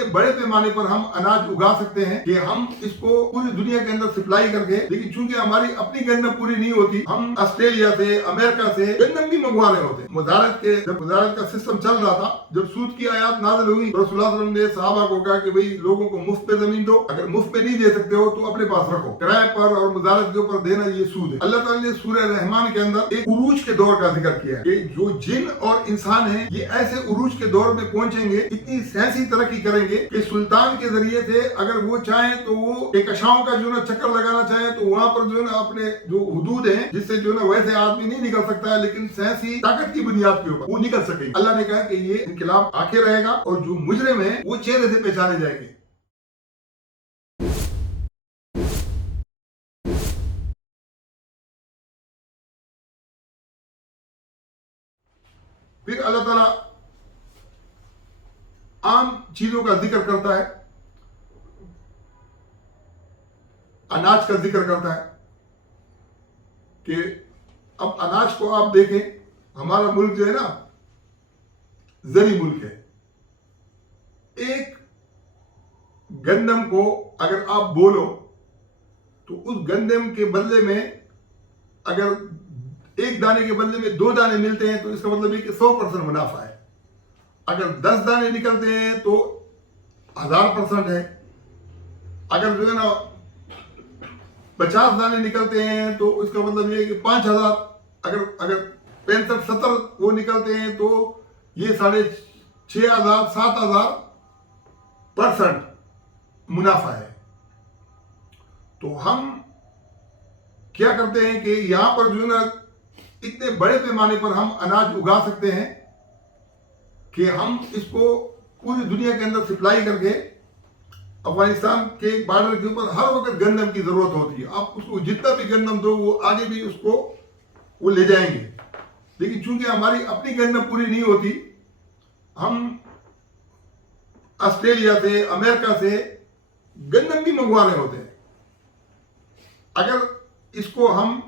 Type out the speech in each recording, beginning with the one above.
اتنے بڑے پیمانے پر ہم اناج اگا سکتے ہیں کہ ہم اس کو پوری دنیا کے اندر سپلائی کر کے، لیکن چونکہ ہماری اپنی گندم پوری نہیں ہوتی، ہم آسٹریلیا سے، امریکہ سے گندم بھی منگوا رہے ہوتے ہیں۔ جب وزارت کا سسٹم چل رہا تھا، جب سود کی آیات نازل ہوئی، رسول اللہ صلی اللہ علیہ وسلم نے صحابہ کو کہا کہ بھئی لوگوں کو مفت پہ زمین دو، اگر مفت پہ نہیں دے سکتے ہو تو اپنے پاس رکھو، کرائے پر اور مزارت کے اوپر دینا یہ سود ہے۔ اللہ تعالیٰ نے سورہ رحمان کے اندر ایک عروج کے دور کا ذکر کیا ہے کہ جو جن اور انسان ہیں یہ ایسے عروج کے دور میں پہنچیں گے، اتنی سائنسی ترقی کریں گے کہ سلطان کے ذریعے سے اگر وہ چاہیں تو وہ کہکشاؤں کا جو ہے چکر لگانا چاہیں تو وہاں پر جو ہے اپنے جو حدود ہیں جس سے جو ہے ویسے آدمی نہیں نکل سکتا ہے، لیکن سائنسی طاقت کی بنیاد کے اوپر وہ نکل سکے۔ اللہ نے کہا کہ یہ انقلاب آکے رہے گا اور جو مجرم ہیں وہ چہرے سے پہچانے جائیں گے۔ پھر اللہ تعالیٰ عام چیزوں کا ذکر کرتا ہے، اناج کا ذکر کرتا ہے کہ اب اناج کو آپ دیکھیں، ہمارا ملک جو ہے نا زرعی ملک ہے۔ ایک گندم کو اگر آپ بولو تو اس گندم کے بدلے میں اگر ایک دانے کے بدلے میں 2 دانے ملتے ہیں تو اس کا مطلب یہ کہ 100% منافع ہے۔ اگر 10 دانے نکلتے ہیں تو 1000% ہے۔ اگر جو ہے نا 50 دانے نکلتے ہیں تو اس کا مطلب یہ ہے کہ 5000، اگر 65-70 وہ نکلتے ہیں تو یہ 6500 7000% منافع ہے۔ تو ہم کیا کرتے ہیں کہ یہاں پر جو ہے نا اتنے بڑے پیمانے پر ہم اناج اگا سکتے ہیں کہ ہم اس کو پوری دنیا کے اندر سپلائی کر کے، افغانستان کے بارڈر کے اوپر ہر وقت گندم کی ضرورت ہوتی ہے، آپ اس کو جتنا بھی گندم دو وہ آگے بھی اس کو وہ لے جائیں گے، لیکن چونکہ ہماری اپنی گندم پوری نہیں ہوتی، ہم آسٹریلیا سے، امریکہ سے گندم بھی منگوا رہے ہوتے ہیں۔ اگر اس کو ہم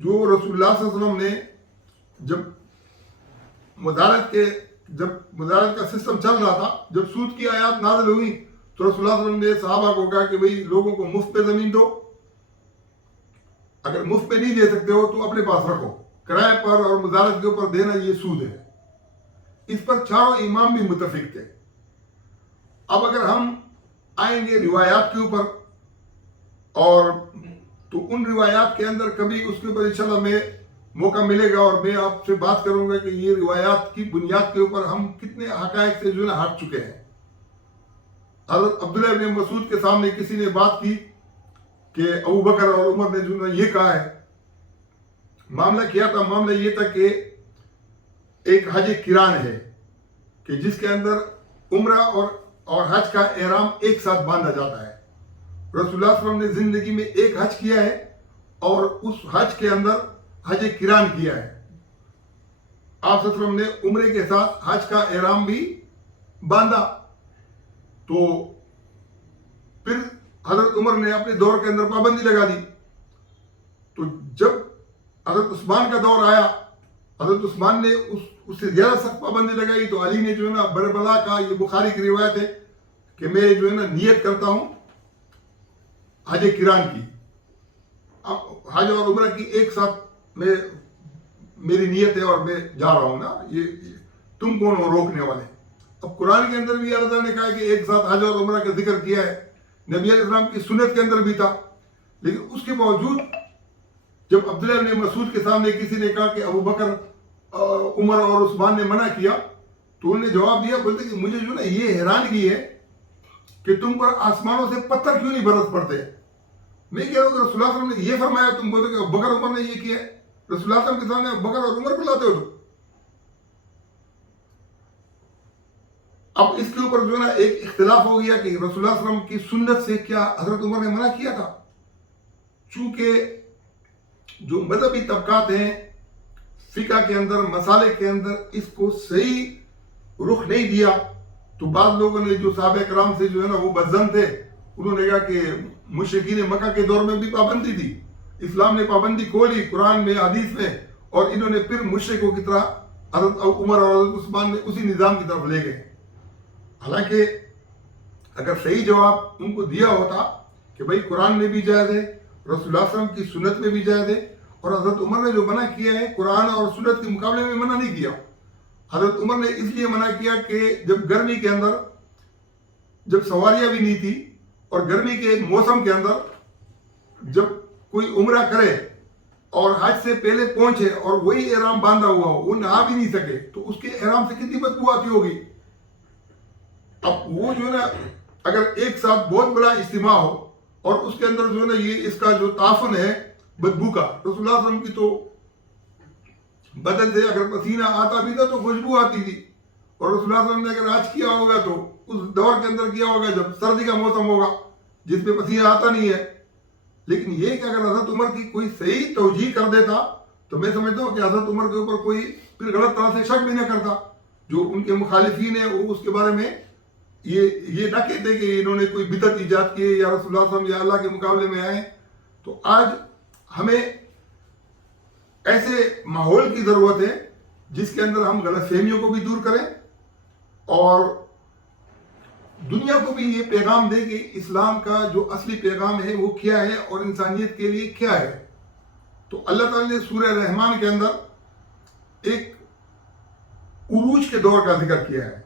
جو رسول اللہ صلی اللہ علیہ وسلم نے جب مدارت کا سسٹم چل رہا تھا، جب سود کی آیات نازل ہوئی تو رسول اللہ صلی اللہ علیہ وسلم نے صحابہ کو کہا کہ بھئی لوگوں کو مفت پہ زمین دو، اگر مفت پہ نہیں دے سکتے ہو تو اپنے پاس رکھو، کرائے پر اور مزارت کے اوپر دینا یہ سود ہے۔ اس پر چاروں امام بھی متفق تھے۔ اب اگر ہم آئیں گے روایات کے اوپر، اور تو ان روایات کے اندر کبھی اس کے اوپر انشاءاللہ میں موقع ملے گا اور میں آپ سے بات کروں گا کہ یہ روایات کی بنیاد کے اوپر ہم کتنے حقائق سے جو ہے ہٹ چکے ہیں۔ حضرت عبداللہ بن مسعود کے سامنے کسی نے بات کی کہ ابو بکر اور عمر نے جو ہے یہ کہا ہے، معاملہ کیا تھا، معاملہ یہ تھا کہ ایک حج کران ہے کہ جس کے اندر عمرہ اور حج کا احرام ایک ساتھ باندھا جاتا ہے۔ رسول اللہ صلی اللہ علیہ وسلم نے زندگی میں ایک حج کیا ہے اور اس حج کے اندر حج کران کیا ہے۔ آپ صلی اللہ علیہ وسلم نے عمرے کے ساتھ حج کا احرام بھی باندھا، تو پھر حضرت عمر نے اپنے دور کے اندر پابندی لگا دی۔ تو جب حضرت عثمان کا دور آیا، حضرت عثمان نے اس سے زیادہ سخت پابندی لگائی، تو علی نے جو ہے نا بربلا کا، یہ بخاری کی روایت ہے کہ میں جو ہے نا نیت کرتا ہوں حج کران کی، حج اور عمرہ کی ایک ساتھ میں میری نیت ہے اور میں جا رہا ہوں نا، یہ تم کون ہو روکنے والے؟ اب قرآن کے اندر بھی اللہ تعالیٰ نے کہا کہ ایک ساتھ حج اور عمرہ کا ذکر کیا ہے، نبی علیہ السلام کی سنت کے اندر بھی تھا، لیکن اس کے باوجود جب عبداللہ بن مسعود کے سامنے کسی نے کہا کہ ابو بکر، عمر اور عثمان نے منع کیا، تو انہوں نے جواب دیا، بولتے کہ مجھے جو نا یہ حیرانگی ہے کہ تم پر آسمانوں سے پتھر کیوں نہیں برس پڑتے؟ میں کہہ رہا ہوں کہ رسول اللہ صلی اللہ علیہ وسلم نے یہ فرمایا، تم بولتے کہ ابو بکر عمر نے یہ کیا ہے، رسول اللہ صلی اللہ علیہ وسلم کے سامنے ابو بکر اور عمر کو لاتے ہو تو۔ اب اس کے اوپر جو ہے نا ایک اختلاف ہو گیا کہ رسول اللہ صلی اللہ علیہ وسلم کی سنت سے کیا حضرت عمر نے منع کیا تھا؟ چونکہ جو مذہبی طبقات ہیں فقہ کے اندر، مسالے کے اندر اس کو صحیح رخ نہیں دیا، تو بعض لوگوں نے جو صحابہ کرام سے جو ہے نا وہ بدظن تھے، انہوں نے کہا کہ مشرکین مکہ کے دور میں بھی پابندی تھی، اسلام نے پابندی کھولی قرآن میں، حدیث میں، اور انہوں نے پھر مشرکوں کی طرح حضرت عمر اور حضرت عثمان نے اسی نظام کی طرف لے گئے۔ حالانکہ اگر صحیح جواب ان کو دیا ہوتا کہ بھائی قرآن میں بھی جائز ہے، رسول اللہ صلی اللہ علیہ وسلم کی سنت میں بھی جائز ہے، اور حضرت عمر نے جو منع کیا ہے قرآن اور سنت کے مقابلے میں منع نہیں کیا. حضرت عمر نے اس لیے منع کیا کہ جب گرمی کے اندر جب سواریاں بھی نہیں تھی، اور گرمی کے موسم کے اندر جب کوئی عمرہ کرے اور حج سے پہلے پہنچے اور وہی احرام باندھا ہوا ہو، وہ نہا بھی نہیں سکے، تو اس کے احرام سے کتنی بدبو آتی ہوگی. اب وہ جو ہے نا اگر ایک ساتھ بہت بڑا اجتماع ہو اور اس کے اندر جو ہے نا یہ اس کا جو تعفن ہے بدبو کا، رسول اللہ صلی اللہ علیہ وسلم کی تو بدن سے اگر پسینہ آتا بھی تھا تو خوشبو آتی تھی، اور رسول اللہ صلی اللہ علیہ وسلم نے اگر آج کیا ہوگا تو اس دور کے اندر کیا ہوگا جب سردی کا موسم ہوگا جس میں پسینہ آتا نہیں ہے. لیکن یہ کہ اگر حضرت عمر کی کوئی صحیح توجیہ کر دیتا تو میں سمجھتا ہوں کہ حضرت عمر کے اوپر کوئی پھر غلط طرح سے شک بھی نہ کرتا. جو ان کے مخالفین ہیں وہ اس کے بارے میں یہ نہ کہتے کہ انہوں نے کوئی بدعت ایجاد کی یا رسول اللہ صلی اللہ علیہ وسلم یا اللہ کے مقابلے میں آئے. تو آج ہمیں ایسے ماحول کی ضرورت ہے جس کے اندر ہم غلط فہمیوں کو بھی دور کریں اور دنیا کو بھی یہ پیغام دے کہ اسلام کا جو اصلی پیغام ہے وہ کیا ہے اور انسانیت کے لیے کیا ہے. تو اللہ تعالیٰ نے سورہ رحمان کے اندر ایک عروج کے دور کا ذکر کیا ہے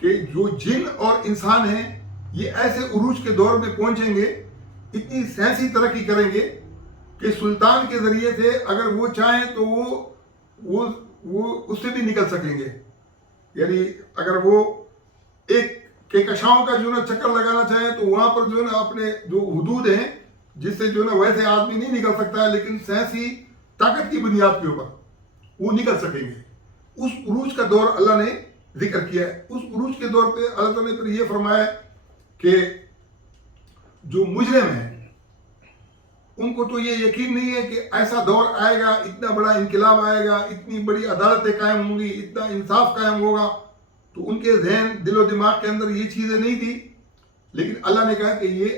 کہ جو جن اور انسان ہیں یہ ایسے عروج کے دور میں پہنچیں گے، اتنی سائنسی ترقی کریں گے کہ سلطان کے ذریعے سے اگر وہ چاہیں تو وہ اس سے بھی نکل سکیں گے. یعنی اگر وہ ایک کہکشاؤں کا جو ہے نا چکر لگانا چاہیں تو وہاں پر جو ہے نا اپنے جو حدود ہیں جس سے جو ہے نا ویسے آدمی نہیں نکل سکتا ہے، لیکن سائنسی طاقت کی بنیاد کے اوپر وہ نکل سکیں گے. اس عروج کا دور اللہ نے ذکر کیا ہے. اس عروج کے دور پہ اللہ تعالیٰ نے پھر یہ فرمایا کہ جو مجرم ہیں ان کو تو یہ یقین نہیں ہے کہ ایسا دور آئے گا، اتنا بڑا انقلاب آئے گا، اتنی بڑی عدالتیں قائم ہوں گی، اتنا انصاف قائم ہوگا. تو ان کے ذہن دل و دماغ کے اندر یہ چیزیں نہیں تھی، لیکن اللہ نے کہا کہ یہ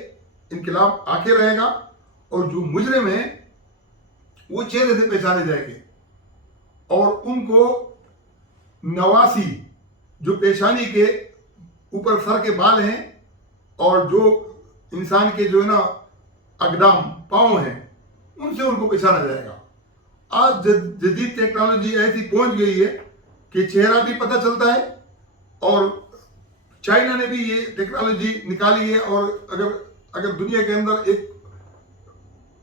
انقلاب آ کے رہے گا اور جو مجرم ہیں وہ چہرے سے پہچانے جائیں گے، اور ان کو نواسی جو پیشانی کے اوپر سر کے بال ہیں اور جو انسان کے جو ہے نا اقدام پاؤں ہیں ان سے ان کو پہچانا جائے گا. آج جدید ٹیکنالوجی ایسی پہنچ گئی ہے کہ چہرہ بھی پتہ چلتا ہے، اور چائنا نے بھی یہ ٹیکنالوجی نکالی ہے. اور اگر دنیا کے اندر ایک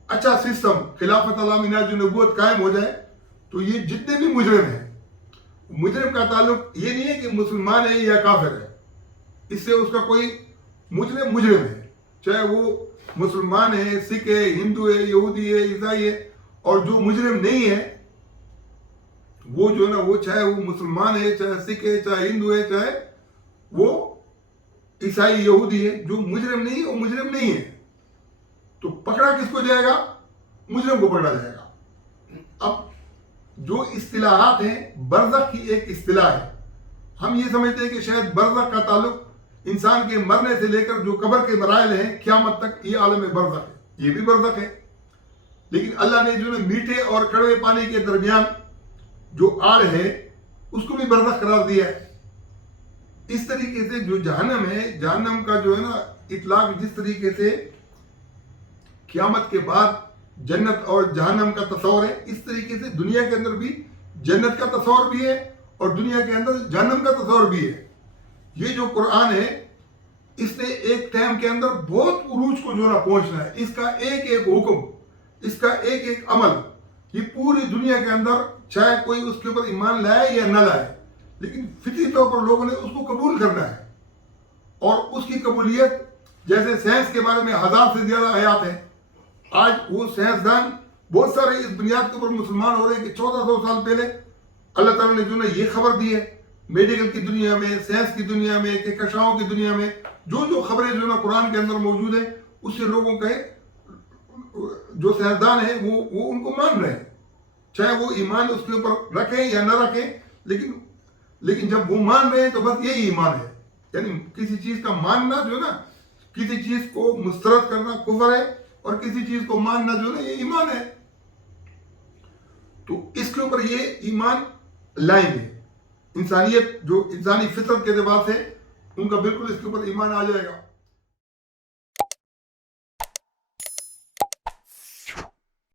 اچھا سسٹم خلافت علامہ جو نبوت قائم ہو جائے تو یہ جتنے بھی مجرم ہیں، مجرم کا تعلق یہ نہیں ہے کہ مسلمان ہے یا کافر ہے، اس سے اس کا کوئی مجرم ہے، چاہے وہ مسلمان ہے، سکھ ہے، ہندو ہے، یہودی ہے، عیسائی ہے. اور جو مجرم نہیں ہے وہ جو ہے نا وہ چاہے وہ مسلمان ہے، چاہے سکھ ہے، چاہے ہندو ہے، چاہے وہ عیسائی یہودی ہے، جو مجرم نہیں ہے وہ مجرم نہیں ہے. تو پکڑا کس کو جائے گا؟ مجرم کو پکڑا جائے گا. اب جو اصطلاحات ہیں، برزخ کی ایک اصطلاح ہے. ہم یہ سمجھتے ہیں کہ شاید برزخ کا تعلق انسان کے مرنے سے لے کر جو قبر کے مراحل ہیں قیامت تک، یہ عالم برزخ ہے. یہ بھی برزخ ہے، لیکن اللہ نے جو ہے میٹھے اور کڑوے پانی کے درمیان جو آڑ ہے اس کو بھی برزخ قرار دیا ہے. اس طریقے سے جو جہنم ہے، جہنم کا جو ہے نا اطلاق جس طریقے سے قیامت کے بعد جنت اور جہنم کا تصور ہے، اس طریقے سے دنیا کے اندر بھی جنت کا تصور بھی ہے اور دنیا کے اندر جہنم کا تصور بھی ہے. یہ جو قرآن ہے اس نے ایک ٹائم کے اندر بہت عروج کو جو ہے نا پہنچنا ہے. اس کا ایک ایک حکم، اس کا ایک ایک عمل، یہ پوری دنیا کے اندر چاہے کوئی اس کے اوپر ایمان لائے یا نہ لائے، لیکن فطری طور پر لوگوں نے اس کو قبول کرنا ہے. اور اس کی قبولیت جیسے سائنس کے بارے میں 1000 سے زیادہ آیات ہیں. آج وہ سائنسدان بہت سارے اس بنیاد کے اوپر مسلمان ہو رہے ہیں کہ 1400 سال پہلے اللہ تعالیٰ نے جو ہے یہ خبر دی ہے، میڈیکل کی دنیا میں، سائنس کی دنیا میں، کہکشاؤں کی دنیا میں جو خبریں جو ہے نا قرآن کے اندر موجود ہیں، اس سے لوگوں کے جو سائنسدان ہیں وہ ان کو مان رہے ہیں، چاہے وہ ایمان اس کے اوپر رکھیں یا نہ رکھیں. لیکن جب وہ مان رہے ہیں تو بس یہی ایمان ہے. یعنی کسی چیز کا ماننا جو ہے نا، کسی چیز کو مسترد کرنا کفر ہے، اور کسی چیز کو ماننا جو ہے نا یہ ایمان ہے. تو اس کے اوپر یہ ایمان لائیں گے. انسانیت جو انسانی فطرت کے اعتبار سے ان کا بالکل اس کے اوپر ایمان آ جائے گا.